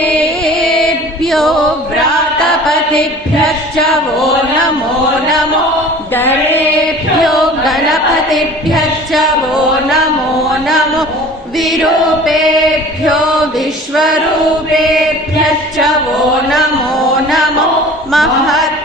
व्रातेभ्यो व्रातपतिभ्यश्च वो नमो नमो गणेभ्यो गणपतिभ्यश्च वो नमो नमो विरूपेभ्यो विश्वरूपेभ्यश्च वो नमो नमो महत्